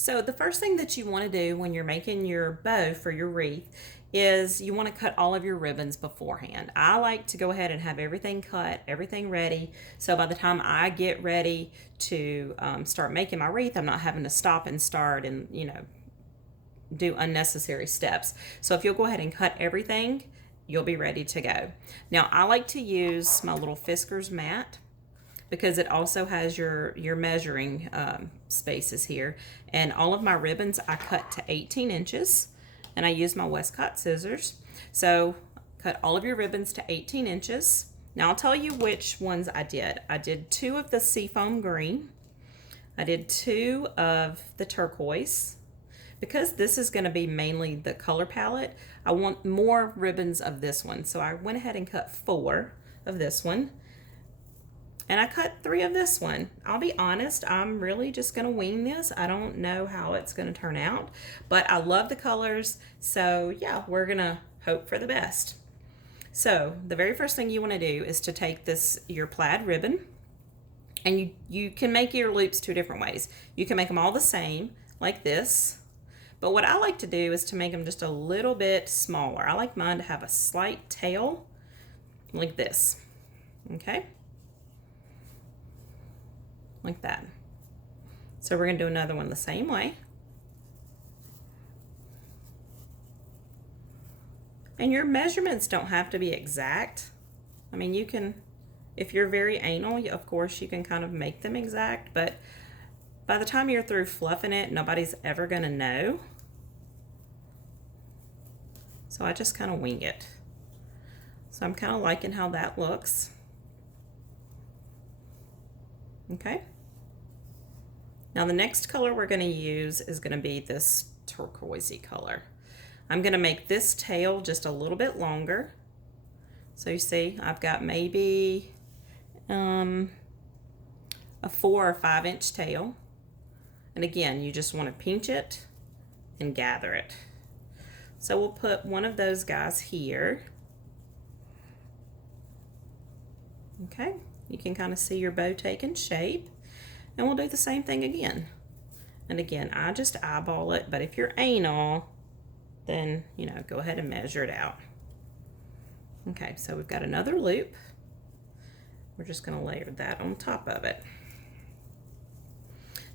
So the first thing that you want to do when you're making your bow for your wreath is you want to cut all of your ribbons beforehand. I like to go ahead and have everything cut, everything ready. So by the time I get ready to start making my wreath, I'm not having to stop and start and, do unnecessary steps. So if you'll go ahead and cut everything, you'll be ready to go. Now I like to use my little Fisker's mat because it also has your measuring spaces here. And all of my ribbons I cut to 18 inches and I use my Westcott scissors. So cut all of your ribbons to 18 inches. Now I'll tell you which ones I did. I did 2 of the seafoam green. I did 2 of the turquoise. Because this is going to be mainly the color palette, I want more ribbons of this one. So I went ahead and cut 4 of this one. And I cut 3 of this one. I'll be honest, I'm really just gonna wing this. I don't know how it's gonna turn out, but I love the colors. So yeah, we're gonna hope for the best. So the very first thing you wanna do is to take your plaid ribbon, and you can make your loops 2 different ways. You can make them all the same, like this. But what I like to do is to make them just a little bit smaller. I like mine to have a slight tail, like this, okay? Like that. So we're going to do another one the same way. And your measurements don't have to be exact. I mean, you can, if you're very anal, of course, you can kind of make them exact, but by the time you're through fluffing it, nobody's ever going to know. So I just kind of wing it. So I'm kind of liking how that looks. Okay. Now the next color we're going to use is going to be this turquoisey color. I'm going to make this tail just a little bit longer. So you see, I've got maybe a 4 or 5 inch tail. And again, you just want to pinch it and gather it. So we'll put one of those guys here. Okay, you can kind of see your bow taking shape. And we'll do the same thing again. And again, I just eyeball it, but if you're anal, then, go ahead and measure it out. Okay, so we've got another loop. We're just going to layer that on top of it.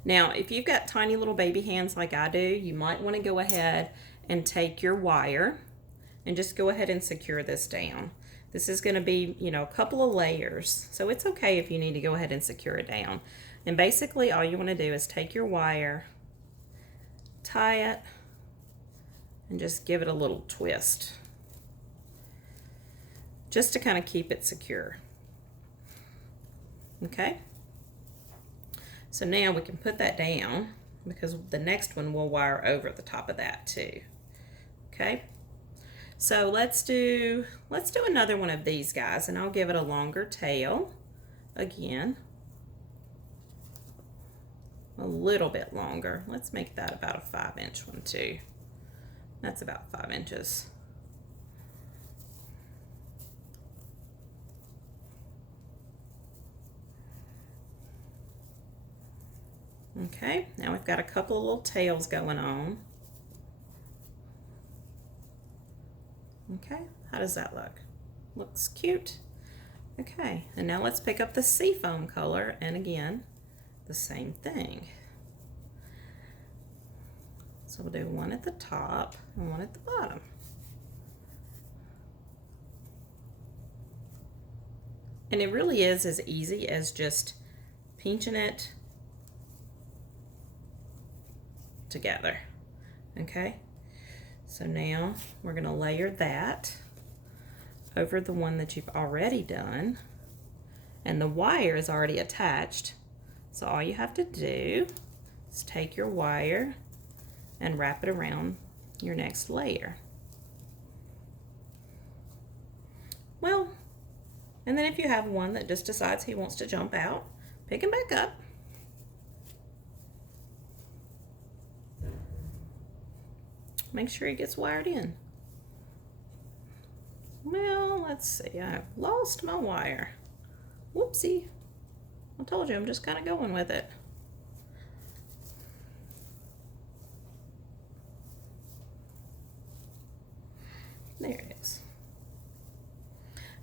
Now, if you've got tiny little baby hands like I do, you might want to go ahead and take your wire and just go ahead and secure this down. This is going to be, a couple of layers, so it's okay if you need to go ahead and secure it down. And basically all you want to do is take your wire, tie it, and just give it a little twist, just to kind of keep it secure. Okay? So now we can put that down because the next one will wire over the top of that too. Okay? So let's do another one of these guys, and I'll give it a longer tail again. A little bit longer. Let's make that about a 5 inch one too. That's about 5 inches. Okay, now we've got a couple of little tails going on. Okay, how does that look? Looks cute. Okay, and now let's pick up the seafoam color, and again, the same thing. So we'll do one at the top and one at the bottom. And it really is as easy as just pinching it together. Okay, so now we're going to layer that over the one that you've already done, and the wire is already attached. So all you have to do is take your wire and wrap it around your next layer. Well, and then if you have one that just decides he wants to jump out, pick him back up. Make sure he gets wired in. Well, let's see, I've lost my wire. Whoopsie. I told you, I'm just kind of going with it.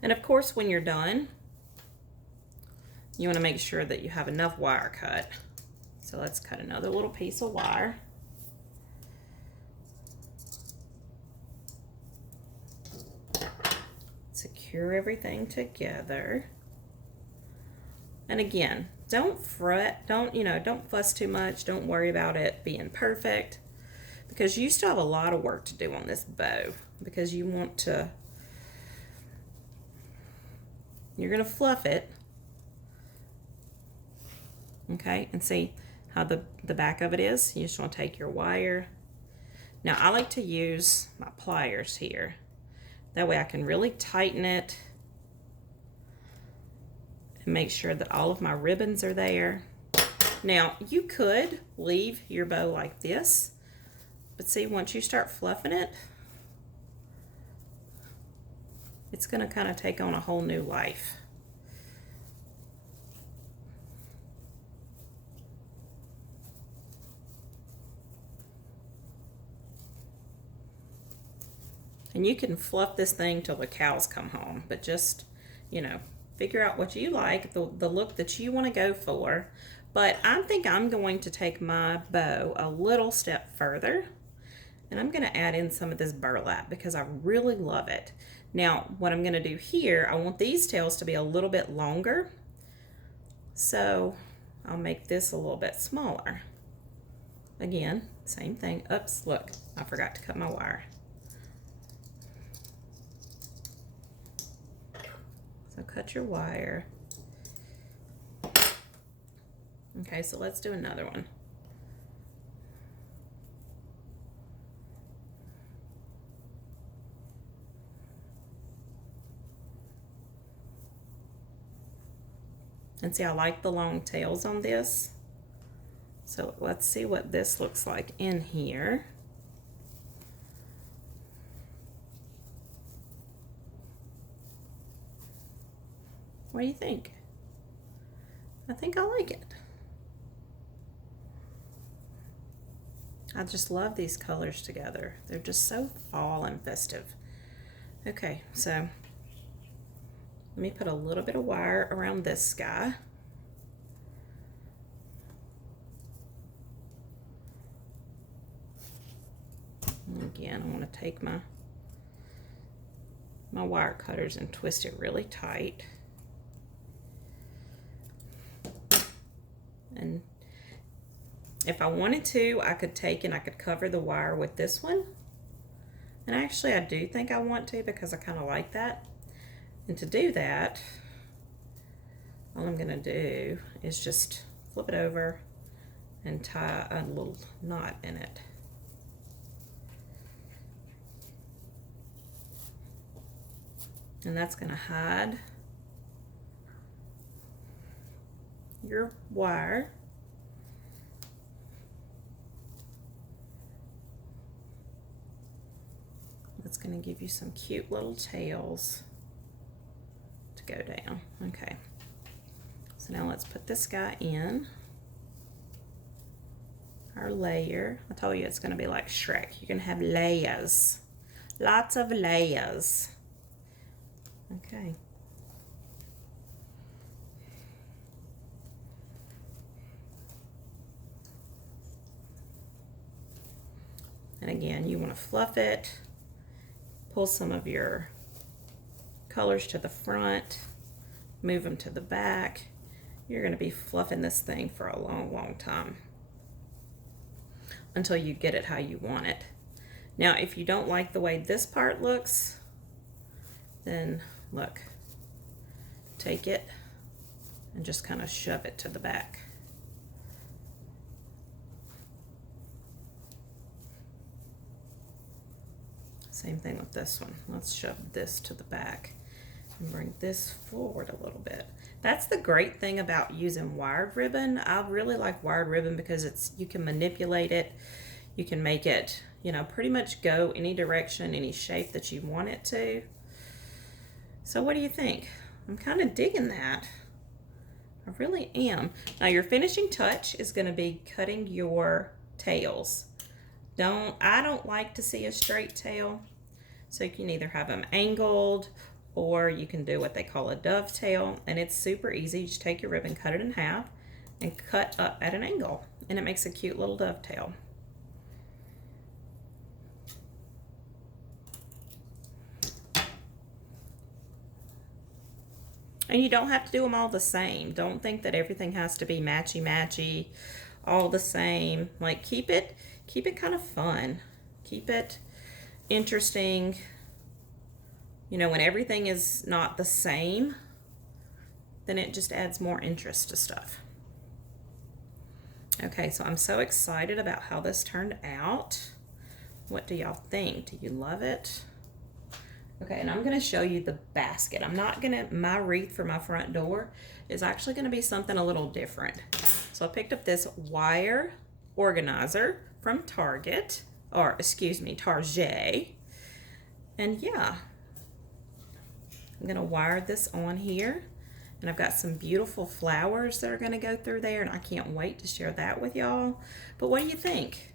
And of course, when you're done, you want to make sure that you have enough wire cut. So let's cut another little piece of wire. Secure everything together. And again, don't fret, don't fuss too much, don't worry about it being perfect, because you still have a lot of work to do on this bow, because you're gonna fluff it. Okay, and see how the back of it is? You just want to take your wire. Now I like to use my pliers here. That way I can really tighten it and make sure that all of my ribbons are there. Now you could leave your bow like this, but see, once you start fluffing it, it's gonna kind of take on a whole new life. And you can fluff this thing till the cows come home, but just, figure out what you like, the look that you want to go for. But I think I'm going to take my bow a little step further, and I'm going to add in some of this burlap because I really love it. Now, what I'm going to do here, I want these tails to be a little bit longer, so I'll make this a little bit smaller. Again, same thing. Oops, look, I forgot to cut my wire. So cut your wire. Okay, so let's do another one. And see, I like the long tails on this. So let's see what this looks like in here. What do you think? I think I like it. I just love these colors together. They're just so fall and festive. Okay, so let me put a little bit of wire around this guy. And again, I want to take my wire cutters and twist it really tight. And if I wanted to, I could take and I could cover the wire with this one. And actually I do think I want to, because I kind of like that. And to do that, all I'm gonna do is just flip it over and tie a little knot in it. And that's gonna hide your wire. It's going to give you some cute little tails to go down. Okay, so now let's put this guy in our layer. I told you it's going to be like Shrek. You're going to have layers, lots of layers. Okay. And again, you want to fluff it, pull some of your colors to the front, move them to the back. You're going to be fluffing this thing for a long, long time until you get it how you want it. Now, if you don't like the way this part looks, then look, take it and just kind of shove it to the back. Same thing with this one. Let's shove this to the back and bring this forward a little bit. That's the great thing about using wired ribbon. I really like wired ribbon because you can manipulate it. You can make it, pretty much go any direction, any shape that you want it to. So what do you think? I'm kind of digging that. I really am. Now your finishing touch is going to be cutting your tails. I don't like to see a straight tail. So you can either have them angled or you can do what they call a dovetail, and it's super easy. You just take your ribbon, cut it in half, and cut up at an angle, and it makes a cute little dovetail. And you don't have to do them all the same. Don't think that everything has to be matchy-matchy, all the same. Like, keep it kind of fun. Keep it interesting. You know, when everything is not the same, then it just adds more interest to stuff. Okay, so I'm so excited about how this turned out. What do y'all think? Do you love it? Okay, and I'm gonna show you the basket. My wreath for my front door is actually gonna be something a little different. So I picked up this wire organizer from Target, or excuse me, Target. And yeah, I'm gonna wire this on here. And I've got some beautiful flowers that are gonna go through there, and I can't wait to share that with y'all. But what do you think?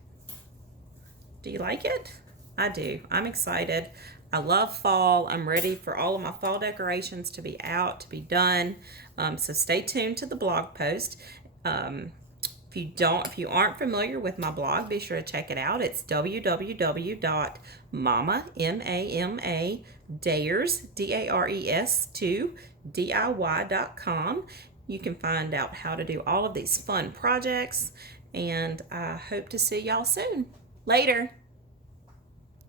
Do you like it? I do. I'm excited. I love fall. I'm ready for all of my fall decorations to be out, to be done. So stay tuned to the blog post. If you aren't familiar with my blog, be sure to check it out. It's www.mama.dares2diy.com. You can find out how to do all of these fun projects, and I hope to see y'all soon. Later.